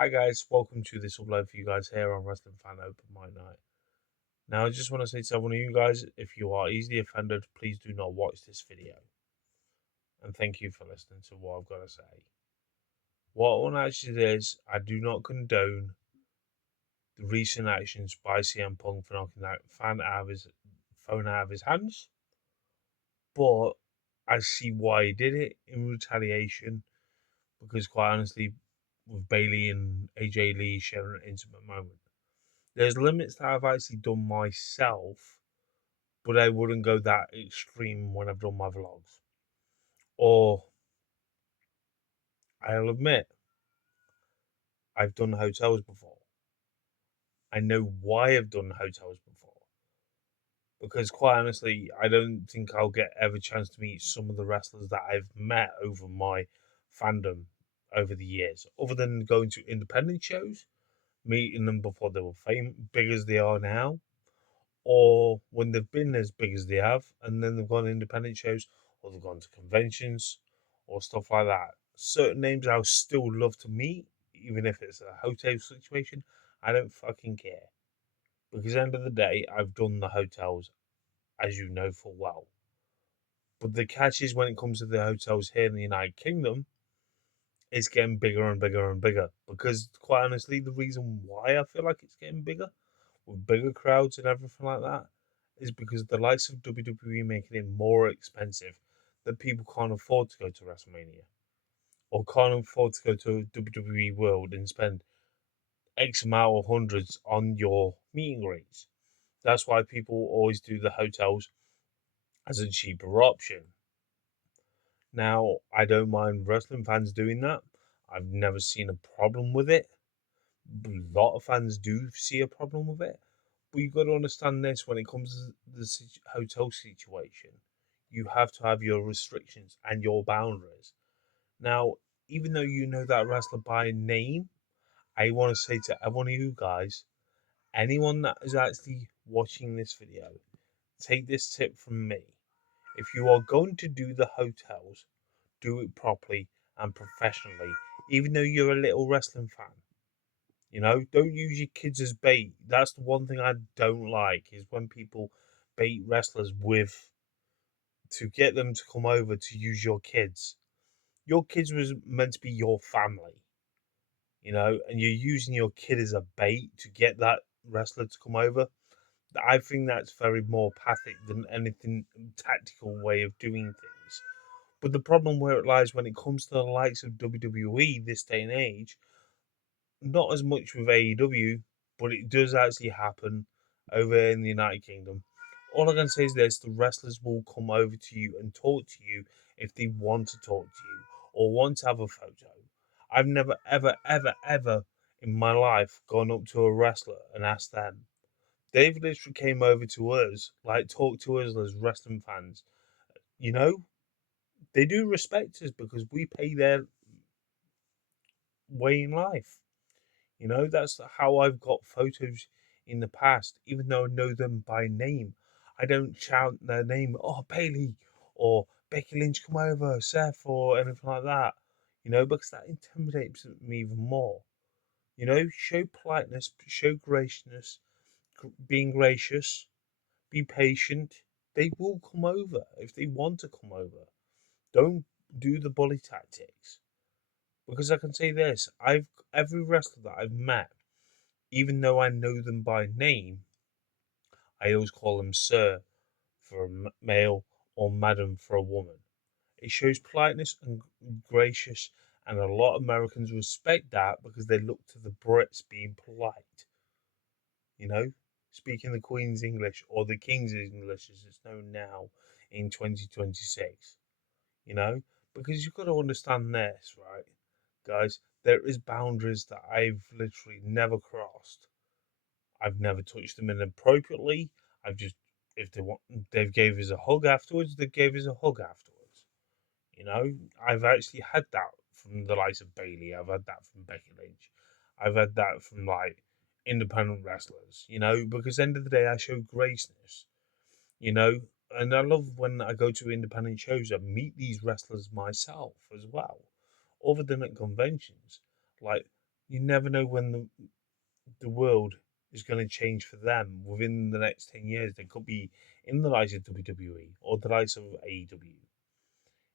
Hi guys, welcome to this upload for you guys here on Wrestling Fan Open Mic Night. Now I just want to say to everyone of you guys, if you are easily offended, please do not watch this video. And thank you for listening to what I've got to say. What I want to actually do is, I do not condone the recent actions by CM Punk for knocking that fan out of his phone out of his hands, but I see why he did it in retaliation, because quite honestly, with Bailey and AJ Lee sharing an intimate moment, there's limits that I've actually done myself, but I wouldn't go that extreme when I've done my vlogs. Or I'll admit, I've done hotels before. I know why I've done hotels before. Because quite honestly, I don't think I'll get ever chance to meet some of the wrestlers that I've met over my fandom over the years. Other than going to independent shows, meeting them before they were big as they are now, or when they've been as big as they have, and then they've gone to independent shows, or they've gone to conventions, or stuff like that. Certain names I'll still love to meet, even if it's a hotel situation. I don't fucking care. Because at the end of the day, I've done the hotels, as you know full well. But the catch is when it comes to the hotels here in the United Kingdom, it's getting bigger and bigger and bigger. Because quite honestly, the reason why I feel like it's getting bigger with bigger crowds and everything like that is because the likes of WWE making it more expensive that people can't afford to go to WrestleMania or can't afford to go to WWE World and spend X amount of hundreds on your meet and greets. That's why people always do the hotels as a cheaper option. Now, I don't mind wrestling fans doing that. I've never seen a problem with it. A lot of fans do see a problem with it. But you've got to understand this: when it comes to the hotel situation, you have to have your restrictions and your boundaries. Now, even though you know that wrestler by name, I want to say to every one of you guys, anyone that is actually watching this video, take this tip from me. If you are going to do the hotels, do it properly and professionally, even though you're a little wrestling fan. Don't use your kids as bait. That's the one thing I don't like, is when people bait wrestlers with to get them to come over to use your kids. Your kids was meant to be your family, and you're using your kid as a bait to get that wrestler to come over. I think that's very more pathic than anything tactical way of doing things. But the problem where it lies when it comes to the likes of WWE this day and age, not as much with AEW, but it does actually happen over in the United Kingdom. All I can say is this: the wrestlers will come over to you and talk to you if they want to talk to you or want to have a photo. I've never, ever, ever, ever in my life gone up to a wrestler and asked them. They've literally came over to us, like talk to us as wrestling fans. You know, they do respect us because we pay their way in life. That's how I've got photos in the past, even though I know them by name. I don't shout their name, oh, Bailey, or Becky Lynch, come over, Seth, or anything like that, because that intimidates me even more. Show politeness, show graciousness, being gracious, be patient. They will come over if they want to come over. Don't do the bully tactics. Because I can say this, every wrestler that I've met, even though I know them by name, I always call them sir for a male or madam for a woman. It shows politeness and gracious, and a lot of Americans respect that because they look to the Brits being polite. You know, speaking the Queen's English or the King's English as it's known now in 2026. You know, because you've got to understand this, right, guys? There is boundaries that I've literally never crossed. I've never touched them inappropriately. I've just, if they want, they've gave us a hug afterwards. They gave us a hug afterwards. I've actually had that from the likes of Bailey. I've had that from Becky Lynch. I've had that from like independent wrestlers. Because end of the day, I show graceness. You know, and I love when I go to independent shows and meet these wrestlers myself as well, other than at conventions. Like You never know when the world is going to change for them within the next 10 years. They could be in the likes of WWE or the likes of AEW.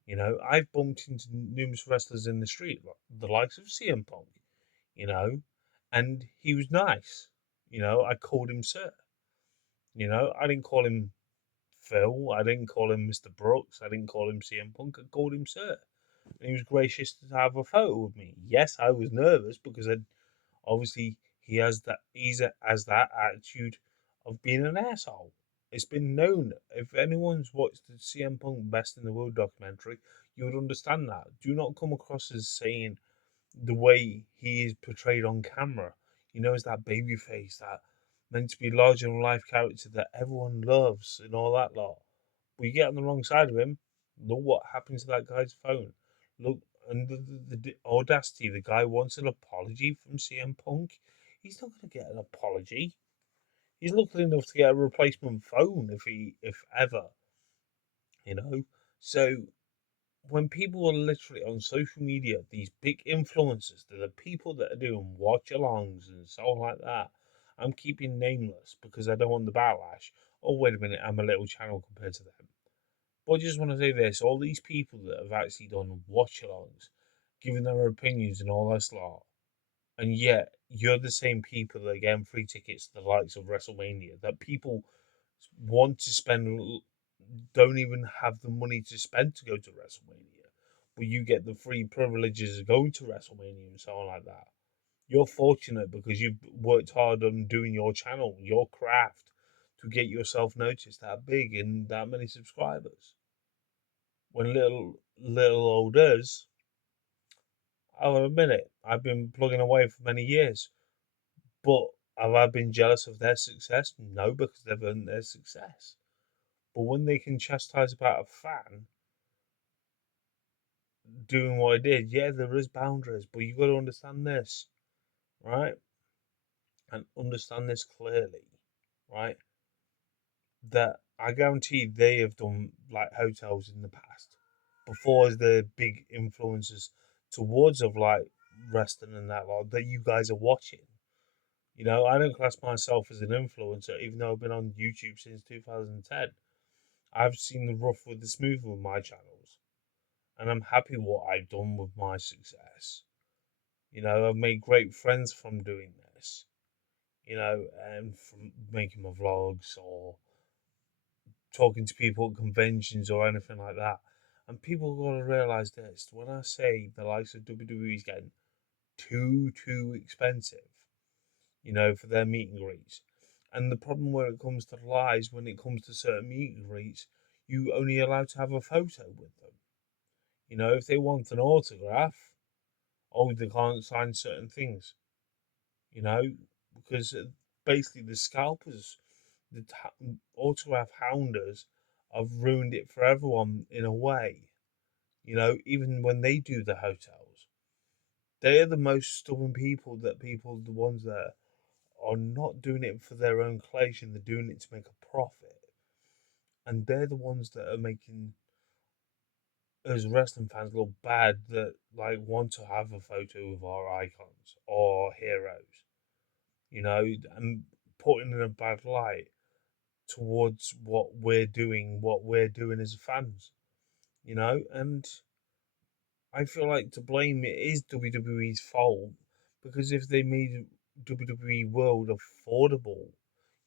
You know, I've bumped into numerous wrestlers in the street, the likes of CM Punk, you know, and he was nice. You know, I called him sir. You know, I didn't call him Phil. I didn't call him Mr. Brooks. I didn't call him CM Punk. I called him sir. And he was gracious to have a photo with me. Yes, I was nervous because obviously has that attitude of being an asshole. It's been known. If anyone's watched the CM Punk Best in the World documentary, you would understand that. Do not come across as saying the way he is portrayed on camera. You know, as that baby face, that meant to be larger than life character that everyone loves and all that lot. But you get on the wrong side of him, look what happened to that guy's phone. Look, and the audacity, the guy wants an apology from CM Punk. He's not going to get an apology. He's lucky enough to get a replacement phone if ever, you know. So when people are literally on social media, these big influencers, they're the people that are doing watch alongs and so on like that. I'm keeping nameless because I don't want the backlash. Oh, wait a minute, I'm a little channel compared to them. But I just want to say this, all these people that have actually done watch alongs, giving their opinions and all that lot, and yet you're the same people that are getting free tickets to the likes of WrestleMania, that people want to spend, don't even have the money to spend to go to WrestleMania, but you get the free privileges of going to WrestleMania and so on like that. You're fortunate because you've worked hard on doing your channel, your craft, to get yourself noticed that big and that many subscribers. When little old us, I'll admit it, I've been plugging away for many years. But have I been jealous of their success? No, because they've earned their success. But when they can chastise about a fan doing what I did, yeah, there is boundaries. But you've got to understand this, right? And understand this clearly, right? That I guarantee they have done like hotels in the past before as the big influences towards of like wrestling and that lot that you guys are watching. You know, I don't class myself as an influencer, even though I've been on YouTube since 2010. I've seen the rough with the smooth with my channels, and I'm happy what I've done with my success. You know, I've made great friends from doing this. You know, and from making my vlogs or talking to people at conventions or anything like that. And people got to realize this: when I say the likes of WWE is getting too expensive, you know, for their meet and greets. And the problem where it comes to lies when it comes to certain meet and greets, you only allowed to have a photo with them. You know, if they want an autograph, oh, they can't sign certain things. You know, because basically the scalpers, the autograph hounders, have ruined it for everyone in a way. You know, even when they do the hotels, they are the most stubborn people. That people, the ones that are not doing it for their own pleasure, they're doing it to make a profit, and they're the ones that are making as wrestling fans look bad that like want to have a photo of our icons or heroes, you know, and putting in a bad light towards what we're doing as fans, you know, and I feel like to blame it is WWE's fault because if they made WWE World affordable,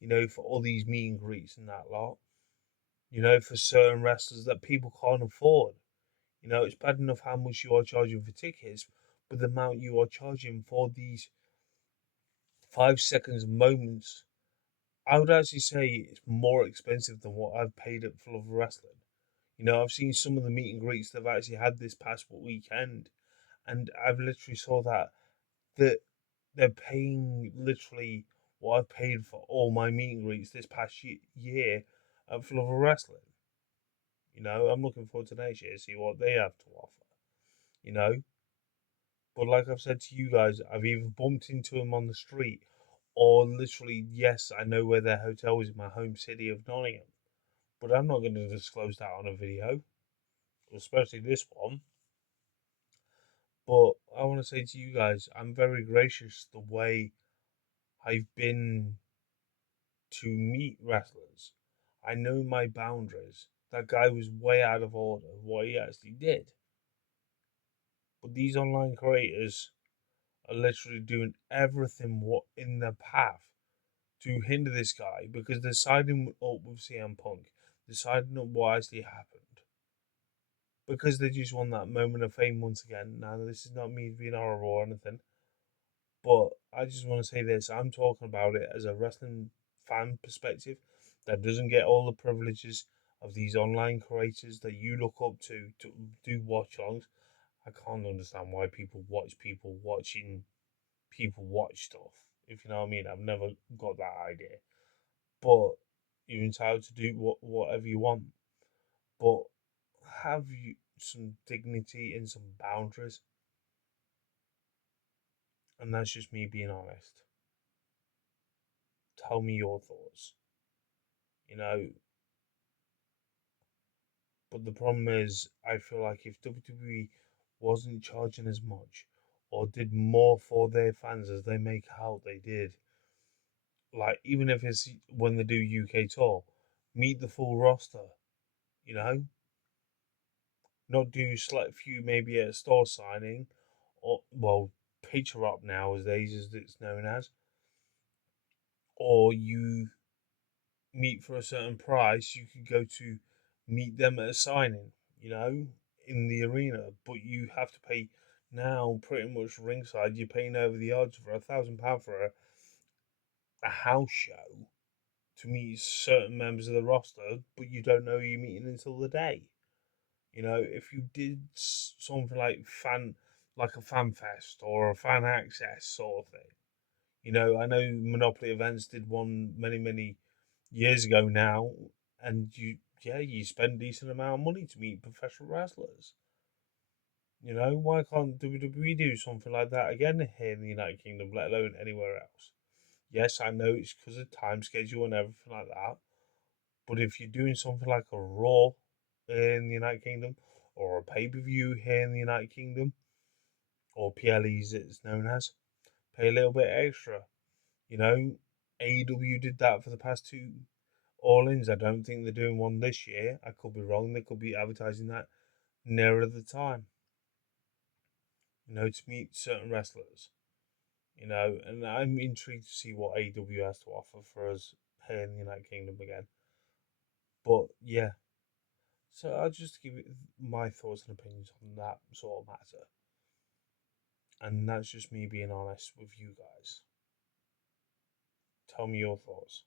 you know, for all these meet and greets and that lot, you know, for certain wrestlers that people can't afford. You know, it's bad enough how much you are charging for tickets, but the amount you are charging for these 5 seconds moments, I would actually say it's more expensive than what I've paid at Full of Wrestling. You know, I've seen some of the meet and greets they've actually had this past weekend, and I've literally saw that they're paying literally what I've paid for all my meet and greets this past year at Full of Wrestling. You know, I'm looking forward to next year to see what they have to offer. You know, but like I've said to you guys, I've either bumped into them on the street or literally, yes, I know where their hotel is in my home city of Nottingham. But I'm not going to disclose that on a video, especially this one. But I want to say to you guys, I'm very gracious the way I've been to meet wrestlers. I know my boundaries. That guy was way out of order what he actually did. But these online creators are literally doing everything what in their path to hinder this guy because they're siding up with CM Punk. They're siding up what actually happened. Because they just want that moment of fame once again. Now, this is not me being horrible or anything, but I just want to say this. I'm talking about it as a wrestling fan perspective that doesn't get all the privileges of these online creators that you look up to do watch alongs. I can't understand why people watch people watching people watch stuff. If you know what I mean, I've never got that idea. But you're entitled to do whatever you want. But have you some dignity and some boundaries? And that's just me being honest. Tell me your thoughts. You know, but the problem is, I feel like if WWE wasn't charging as much or did more for their fans as they make out they did, like even if it's when they do UK tour, meet the full roster, you know, not do select few maybe at a store signing, or well, picture up nowadays as it's known as, or you meet for a certain price, you could go to meet them at a signing, you know, in the arena, but you have to pay now pretty much ringside. You're paying over the odds for £1,000 for a house show to meet certain members of the roster, but you don't know who you're meeting until the day. You know, if you did something like a fan fest or a fan access sort of thing. You know, I know Monopoly Events did one many years ago now, and you spend decent amount of money to meet professional wrestlers. You know, why can't WWE do something like that again here in the United Kingdom, let alone anywhere else? Yes, I know it's because of time schedule and everything like that, but if you're doing something like a Raw in the United Kingdom or a pay per view here in the United Kingdom, or PLEs it's known as, pay a little bit extra. You know, AEW did that for the past two All Ins. I don't think they're doing one this year. I could be wrong. They could be advertising that nearer the time, you know, to meet certain wrestlers, you know, and I'm intrigued to see what AEW has to offer for us here in the United Kingdom again. But yeah, so I'll just give it my thoughts and opinions on that sort of matter. And that's just me being honest with you guys. Tell me your thoughts.